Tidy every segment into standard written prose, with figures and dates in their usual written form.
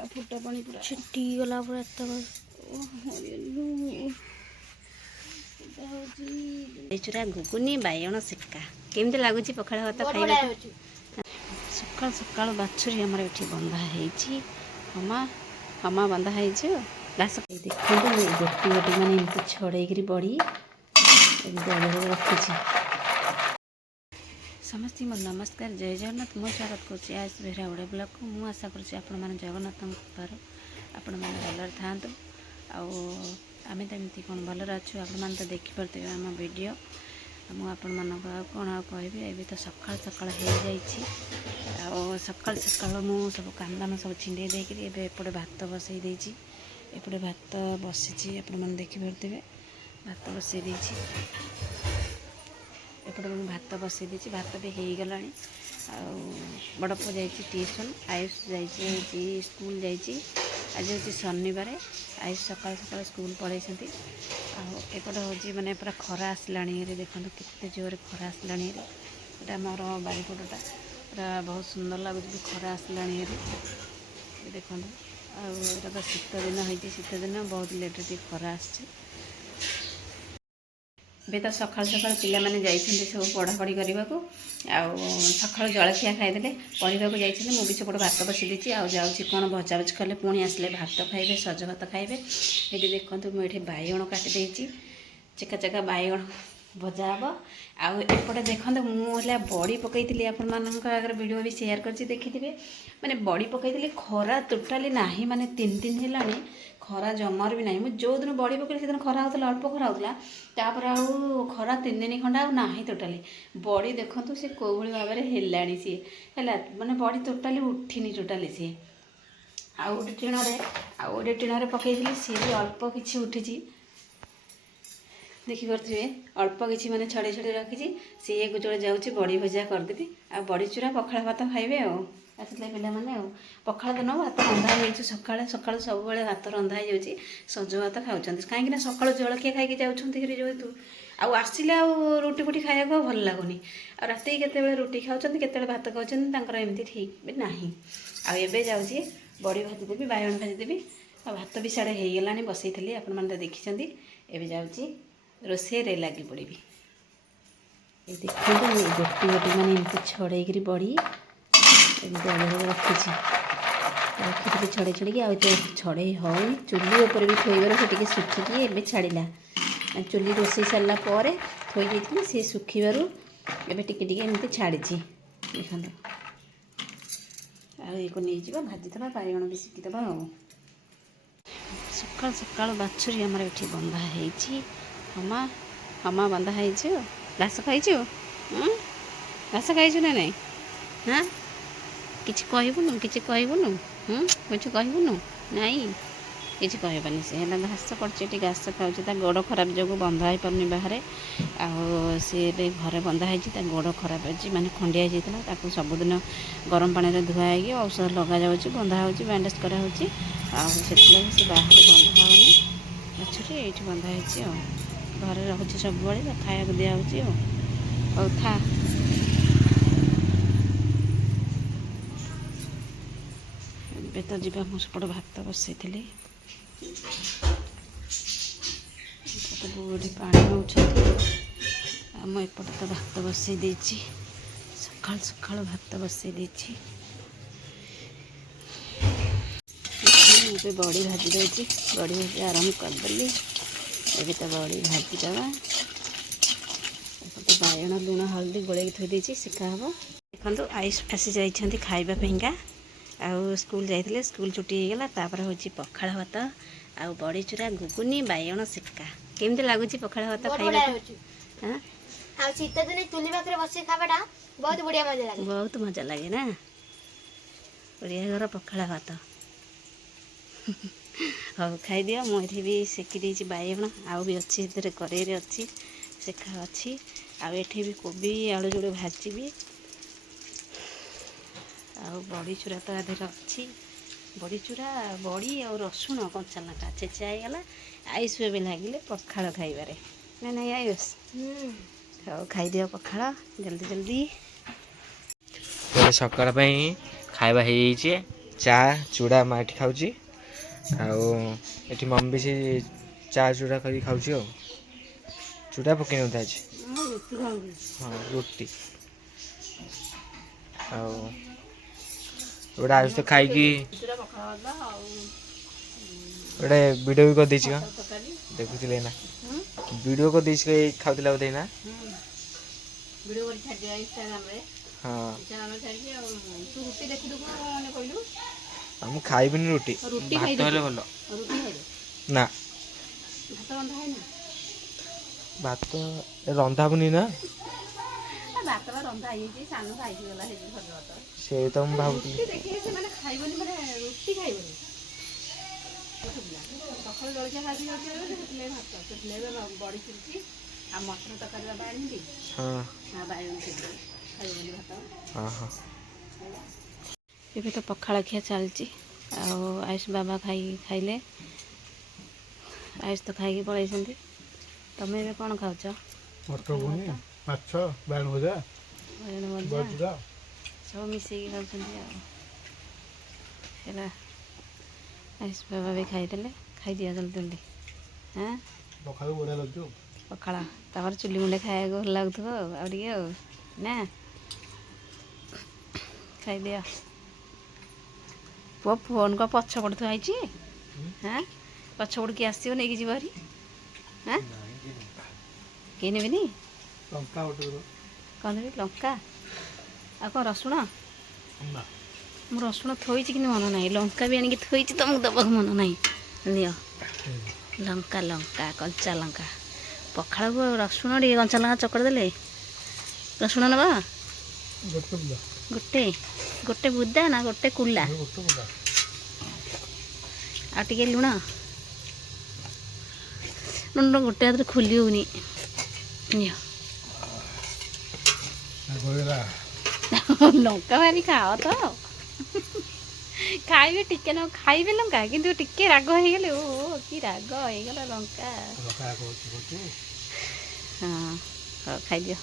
गला फुटा पानी पूरा छिटी गला पूरा चूरा घुगुनी बैगण सिक्का केमती लगुच पखाड़ भात खाइबा सकाल सकाल बाछुरी आमर ये बंधा है हमा हमा बंधा है लास देखो गोटी गोटी मैंने एमती छड़े बड़ी रखी समस्त मोर नमस्कार जय जगन्नाथ मो स्वागत करुँच आज बेहरा ओडिया ब्लॉग को मुझे आशा करुँच आपण जगन्नाथ कृपार आपण मैंने भलर था आम तो एमती कौन भलर अच्छु आपण तो देखिपे आम वीडियो मुझे कौन कहि ए तो सकाल सकाल हो जाइए सकाल सकाल मु सब काम दाम सब छिंडे देकर एपटे भात बसई देती एपटे भात बसी आपण देखिपे भात बसई देती एपटे मुझे भात बसई देती भात भी हो गला बड़ पुआ जा ट्यूशन आयुष जाइए स्कूल जाइए आज हूँ शनिवार आयुष सकाल सकाल स्कूल पढ़ाई एपटे हूँ मैंने पूरा खरा आसला देखो केते जोर खरा आसला यहाँ मोर बारीपटा पूरा बहुत सुंदर लगुच खरा आसला देखो आटा तो शीत दिन होती शीत दिन बहुत लेट खरा आस तो सकाल सकाल पिला माने जाइछन्ते सब पढ़ापढ़ी करने को सकाल जलखिया खाईदे पढ़ा जाइए मुझे सेपटे भात बसी देती जाऊँगी कौन भजा भज कले पुणी आसले भात खाइबे सज भात खाइबे ये देखो मुझे बैगण काटिदे चेका चेका बैगण भजा हम आउटे देखते मुझे बड़ी पकई आपण आगे वीडियो भी शेयर कर देखिथे मैंने बड़ी पकई खरा टोटाली ना माने 3 दिन है खरा जमार भी ना मुझे जो दिन बड़ी पकड़ी से दिन खरा होता अल्प खरा होता तापर आउ खरा 3 दिन खंडा ना टोटाली बड़ी देखु सी कौ भाव में है सी है माने बड़ी टोटाली उठिनी टोटाली सी आउ गोटे टीण पकई सी भी अल्प किसी उठी देखिपे अल्प किसी मैंने छड़े छड़े रखी सी जो जाऊँगी बड़ी भजा करदेवी आ बड़ी चूरा पखाड़ भात खाइबे आसले पे पखाड़ दिन भात रंधा हो सका सका सब भात रंधा हो सज भात खाऊँ कहीं सका जलखिया खाई जाऊँगी जेहेतु आसिले रुटी फुटी खाया भल लगुनि राति केते रुटी खाऊँ केते भात खाऊँ एमती ठीक भी ना आबे जाऊँगी बड़ी भाजीदेवी बैगण भाजीदेवी भात भी साढ़े हो गला बसई थी आपण मैंने देखी एवं जाऊँगी रोसे रे लगी पड़ी ये देखो गोटी गोटी मैंने एमती छड़े बड़ी रखी छड़े छड़ी छड़े हो चुली उपर भी थोबार से सुखिकी एवं छाड़ा चुली रोसे सारा पर थोड़ी सी सुखिबार एवं टी छाड़ी देखो को नहीं जा भाजीदे बैगण भी सिकिदे सकाल सकाल बाछुरी आमर ये बंधा है हमा हमा बंधा है घास खाइचु घास खाइचु ना नहीं हाँ किसी कहबुनु किसी कहबुनु कुछ कहबुनु नाई किसी कहबानी से है घास पड़े घास खाऊँ गोड़ खराब जो बंधा हो पारनी बाहर सी घरे बंधा है गोड़ खराब अच्छी माने खंडिया जाता सबुदिन गरम पानी धुआई औषध लगा जाऊँगी बंधा हो बैंडेज कराऊँ से बाहर बंधा होनी बाछुरी ये बंधा है घरे रोचे सब खाया दिया हौ था ए तो जीवा मुझपट भात बसई थी बुढ़ी पानी नौम एपटे तो भात बसई देती सकाल सकाल भात बसई देती बड़ी भाजी देती बड़ी भाजी आरम्भ करदेली ये तो बड़ी भाजी दवा एपटे बैगण लुण हल्दी गोल थोड़ी शिखा हम देखो आयुष आसी जाइए खावाईका आउ स्कूल जाइए स्कूल छुट्टी होगला तापर हूँ पखाड़ भात आउ बड़ी चूरा घुगुनी बैगण सिक्का केमती लगुच पखाड़ भात खाइबा हाँ शीत दिन चुली पाखे बस खावाटा बहुत बढ़िया मजा लगे बहुत मजा लगे ना ओडिया घर पखाड़ भात हाँ खाईदि मुझे भी सेकी बैगण आउ भी अच्छी कड़े अच्छी सेका अच्छी आठी भी कोबी आलू जोड़े भाजी आउ बड़ी चूरा तो आधे अच्छी बड़ी चूरा बड़ी और रसुण कंचा लंका छेचा होगला आयुष भी लगे पखाड़ खाइबारे ना नहीं आयुष हाँ खाईदि पखाड़ जल्दी जल्दी सकाल खाଇବା ହେଇଯାଇଛି चा चूड़ा माँ एठी खाऊची आउ एठी मम्मी से चा चूड़ा करी खाऊची आ चूड़ा पकई नथा आज हाँ रोटी आउ गोटे आज तो खाई गोटे वीडियो भी कर देछि का देखुथिले ना वीडियो कर देछि के खाउथिला बोधे ना वीडियो कर छाड़ दिया इंस्टाग्राम रे हाँ इंस्टाग्राम रे छाड़ दिया तू रुटी देखि दु कोन कहलु हम खाइबिनी रोटी रुटी भात खाई हेले भलो रुटी खाई ना भात रंधा है ना भात रंधाबुनी ना भात बा रंधा है जे सानु खाई गला हे सज भात से तो हम भाबुती रुटी देखि से माने खाइबनी माने रुटी खाइबनी सकाळ जळखिया खाई जाउछ सेतले भात सेतले बड़ी चुरची आ मटर तकारी बा आनी हाँ हां बायन सेतले खाइबनी भात हाँ हाँ ଏବେ ତ ପଖାଳ ଖିଆ ଚାଲିଛି ଆଉ ଆୟୁଷ ବାବା ଖାଇଲେ ଆୟୁଷ ତ ଖାଇକି ପଳେଇଛନ୍ତି ତମେ ଏବେ କ'ଣ ଖାଉଛ ମଟର ପନିର ମାଛ ବାଇଗଣ ଭଜା ବାଇଗଣ ଭଜା ସବୁ ମିଶେଇକି ଖାଉଛନ୍ତି ଆଉ ହେଲା ଆୟୁଷ ବାବା ବି ଖାଇଦେଲେ ଖାଇଦିଅ ଜଲ୍ଦି ଜଲ୍ଦି ହଁ ପଖାଳ ବଢ଼ିଆ ଲାଗୁଛି ପଖାଳ ତାପରେ ଚୁଲି ମୁଣ୍ଡେ ଖାଇବାକୁ ଭଲ ଲାଗୁଥିବ ଆଉ ଟିକେ ଆଉ ନା ଖାଇଦିଅ ପୁଅ ଫୋନ୍ କ'ଣ ପଛ ପଡ଼ୁଥିବ ହେଇଛି ହଁ ପଛ ପଡ଼ୁ କିଏ ଆସିବ ନେଇକି ଯିବ ଭାରି ହଁ କେହି ନେବିନି ଲଙ୍କା ଗୋଟେ କ'ଣ ନେବି ଲଙ୍କା ଆଉ କ'ଣ ରସୁଣ ନା ମୁଁ ରସୁଣ ଥୋଇଛି କିନ୍ତୁ ମନ ନାହିଁ ଲଙ୍କା ବି ଆଣିକି ଥୋଇଛି ତମକୁ ଦେବାକୁ ମନ ନାହିଁ ନିଅ ଲଙ୍କା ଲଙ୍କା କଞ୍ଚା ଲଙ୍କା ପଖାଳକୁ ରସୁଣ ଟିକେ କଞ୍ଚା ଲଙ୍କା ଚକଡ଼ି ଦେଲେ ରସୁଣ ନେବା ଗୋଟେ ବୁଦା ଗୋଟେ ଗୋଟେ ବୁଦା ନା ଗୋଟେ କୁଲା ଗୋଟେ ବୁଦା ଆଉ ଟିକେ ଲୁଣ ଲୁଣ ଗୋଟେ ହାତରେ ଖୋଲି ହେଉନି ନିଅ ଲଙ୍କା ମାରି ଖାଅ ତ ଖାଇବେ ଟିକେ ନା ଖାଇବେ ଲଙ୍କା କିନ୍ତୁ ଟିକେ ରାଗ ହେଇଗଲେ ଓ କି ରାଗ ହେଇଗଲା ଲଙ୍କା ହଁ ହଉ ଖାଇଦିଅ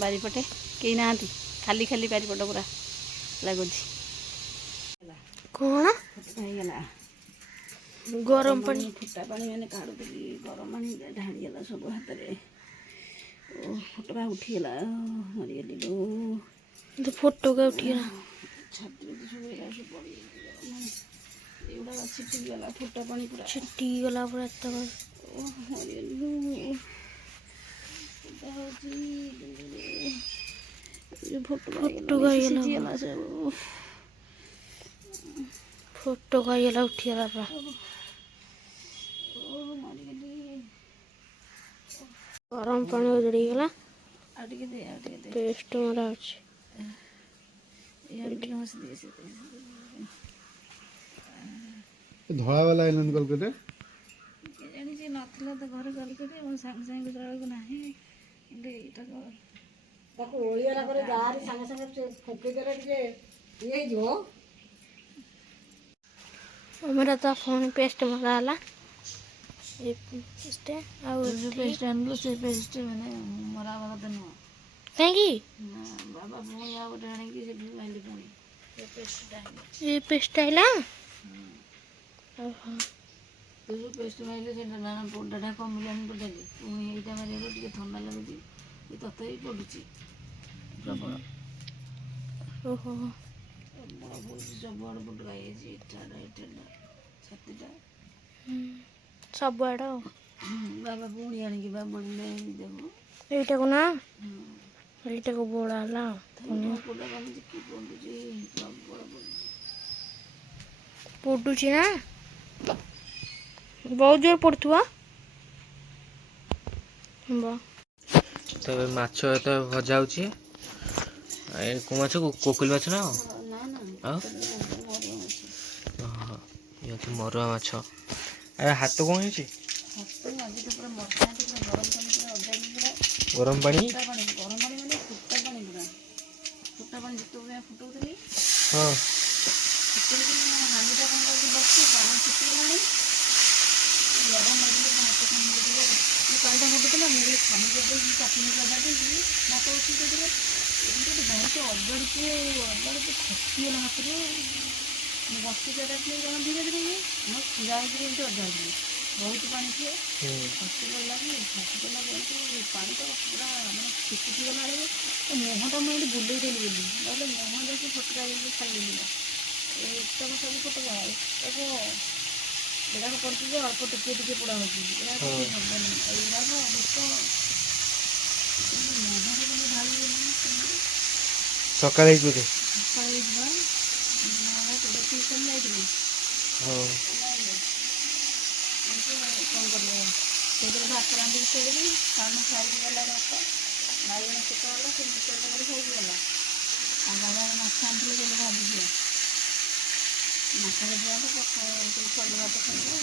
ବାରିପଟେ କେହି ନାହାନ୍ତି ଖାଲି ଖାଲି ବାରିପଟ ପୁରା ଲାଗୁଛି କ'ଣ ହେଇଗଲା ଗରମ ପାଣି ଫୁଟା ପାଣି ମାନେ କାଢ଼ୁଥିଲି ଗରମ ପାଣି ଢାଳିଗଲା ସବୁ ହାତରେ ଓ ଫୁଟକା ଉଠିଗଲା ମରିଗଲି ଫଟୋକା ଉଠିଗଲା ଛାତିରେ ସବୁ ଏଗୁଡ଼ା ସବୁ ପଡ଼ିଗଲା ଏଗୁଡ଼ା ଛିଟିଗଲା ଫୁଟା ପାଣି ପୁରା ଛିଟିଗଲା ପୁରା ଏତେ ଓ ମରିଗଲି ଫଟୋକା ସିଝିଗଲା ସବୁ ଫଟୋକା ହେଇଗଲା ଉଠିଗଲା ପୁରା ମରିଗଲି ଗରମ ପାଣି ଉଜଡ଼ିଗଲା ଆଉ ଟିକେ ଦେ ଆଉ ଟିକେ ଦେ ପେଷ୍ଟ ମରା ଅଛି ଇଆଡ଼େ ଟିକେ ହସି ଦିଏ ସେ ଧଳା ବାଲା ଆଇଲାନି କଲକାତା କେଜାଣି ସେ ନଥିଲା ତ ଘରେ କଲିକତି ମୁଁ ସାଙ୍ଗେ ସାଙ୍ଗେ ବେଳକୁ ନାହିଁ କିନ୍ତୁ ଏଇଟା ତାକୁ ଓଳିଗଲା ପରେ ଯାହାରି ସାଙ୍ଗେ ସାଙ୍ଗେ ଫୁଙ୍କିଦେଲେ ଟିକେ ଇଏ ହେଇଯିବ ଆମର ତ ପୁଣି ପେଷ୍ଟ ମରା ହେଲା ଏ ପେଷ୍ଟ ଆଉ ଯେଉଁ ପେଷ୍ଟ ଆଣିଲୁ ସେ ପେଷ୍ଟ ମାନେ ମରା ହେବା କଥା ନୁହଁ କାହିଁକି ନା ବାବା ପୁଣି ଆଉ ଗୋଟେ ଆଣିକି ସେଠୁ ଆଣିଲି ପୁଣି ସେ ପେଷ୍ଟଟା ଆଣିଲି ଏ ପେଷ୍ଟ ଆଇଲା ଓହୋ ତୁ ଯେଉଁ ପେଷ୍ଟ ମାରିଲେ ସେଇଟା ନା ପୋଡ଼ାଟା କମିଲାନି ଟୋଟାଲି ପୁଣି ଏଇଟା ମାରିବାକୁ ଟିକେ ଥଣ୍ଡା ଲାଗୁଛି ଏ ତଥାପି ପଡ଼ୁଛି ପ୍ରବଳ ଓହୋ ପ୍ରବଳ ପଡ଼ୁଛି ସବୁଆଡ଼େ ପୋଟକା ହେଇଯାଇଛି ଏଇଟା ଛାତିଟା ସବୁଆଡ଼ ବାବା ପୁଣି ଆଣିକି ବା ବଳିଲେ ଦେବୁ ଏଇଟାକୁ ନା ଏଇଟାକୁ ବୋଳା ହେଲା ପୋଡ଼ା କମିଛି କି ପଡ଼ୁଛି ପ୍ରବଳ ପଡ଼ୁଛି ନା ବହୁତ ଜୋର ପଡ଼ୁଥିବ ତ ଏବେ ମାଛ ଏତେ ଭଜା ହେଉଛି କେଉଁ ମାଛ କୋକିଲ ମାଛ ନା ଆଉ ଓହୋ ଇଏ ହେଉଛି ମରୁଆ ମାଛ ଏବେ ହାତ କ'ଣ ହେଇଛି ଗରମ ପାଣି ମାନେ ଫୁଟା ପାଣି ପୁରା ଫୁଟା ପାଣି ଯେତେବେଳେ ଫୁଟଉଥିଲି ହଁ ହାଣ୍ଡିଟା କ'ଣ କରିକି ବସି ପାଣି ଫୁଟିଗଲାଣି ଗରମ ଲାଗିଲେ ମୋ ହାତ କାମୁଡ଼ିଥିଲେ ପାଣିଟା ଫୁଟୁଥିଲା ମୁଁ ଖାଲି କରିଦେଇକି ଚାଟଣି କରିଦେଇକି ଭାତ ବସିକି ଦେଇଥିଲେ ଏମିତି ବହୁତ ଅଜାଡ଼ିକି ଖସିଗଲା ହାତରୁ। ମୁଁ ବସିକି ଆସିଲି ଜଣ ଧୀରେ ଧୀରେ ଇଏ ମୋ ଛିଡ଼ା ହେଇକିରି ଏମିତି ଅଜାଡ଼ିଲି। ବହୁତ ପାଣି ଥିବ ଖସି ପଡ଼ିଲା କି ଖସି ପଡ଼ିଲା ଯେମିତି ପାଣି ତ ପୁରା ମାନେ ଛିଟିକି ଗଲା ବେଳକୁ ମୁହଁଟା ମୁଁ ଏମିତି ବୁଲେଇ ଦେଲି ବୋଲି ନହେଲେ ମୁହଁ ଯାଇକି ଫଟକା ଦେଇକି ଛାଡ଼ିଦେଲି। ଏତକ ସବୁ ଫଟକା ଏତକ ଏଗୁଡ଼ାକ ପଡ଼ିଛି ଯେ ଅଳ୍ପ ଟିକେ ଟିକେ ପୋଡ଼ା ହେଉଛି। ଏଗୁଡ଼ାକ ହବନି ଏଗୁଡ଼ାକ ବେଶ ମୁହଁରେ ମାନେ ଢାଳିଦେଲି। ସକାଳେ ହେଇଛି ବୋଧେ। ସକାଳେ ହେଇଯିବା ଟିଉସନ୍ ଯାଇଥିଲି। ହଉ କ'ଣ କରିବା ସେଇଥିରେ ଭାତ ରାନ୍ଧିକି ଛାଡ଼ିବି କାମ ଖାଇକି ଗଲା ଭାତ ବାଇଗଣ ସେକା ହେଲା ସେ ମିକ୍ସଚର୍ ତରକାରୀ ଖାଇକି ଗଲା। ଆଉ ବାବା ମାଛ ଆଣିଥିଲେ କହିଲେ ଭାଜିଦିଅ ମାଛ ଭଜା ହେବ ପଖାଳ ସଜ ଭାତ ଖାଇବ।